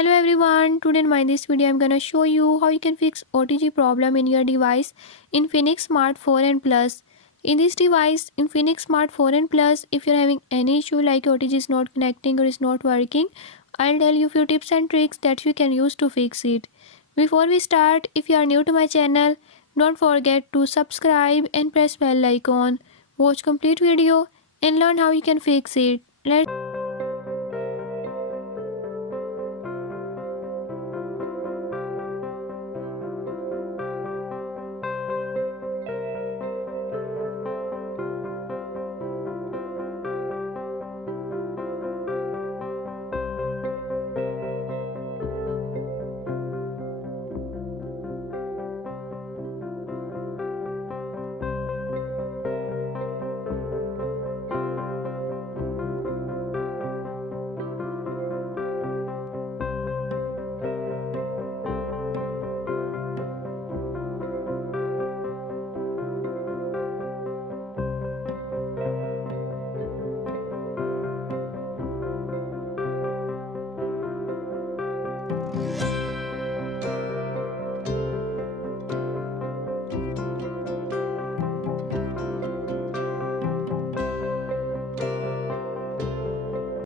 Hello everyone, today in this video I'm gonna show you how you can fix OTG problem in your device Infinix Smart 4 and Plus. In this device Infinix Smart 4 and Plus, if you're having any issue like OTG is not connecting or is not working, I'll tell you few tips and tricks that you can use to fix it. Before we start, if you are new to my channel, don't forget to subscribe and press bell icon. Watch complete video and learn how you can fix it. Let's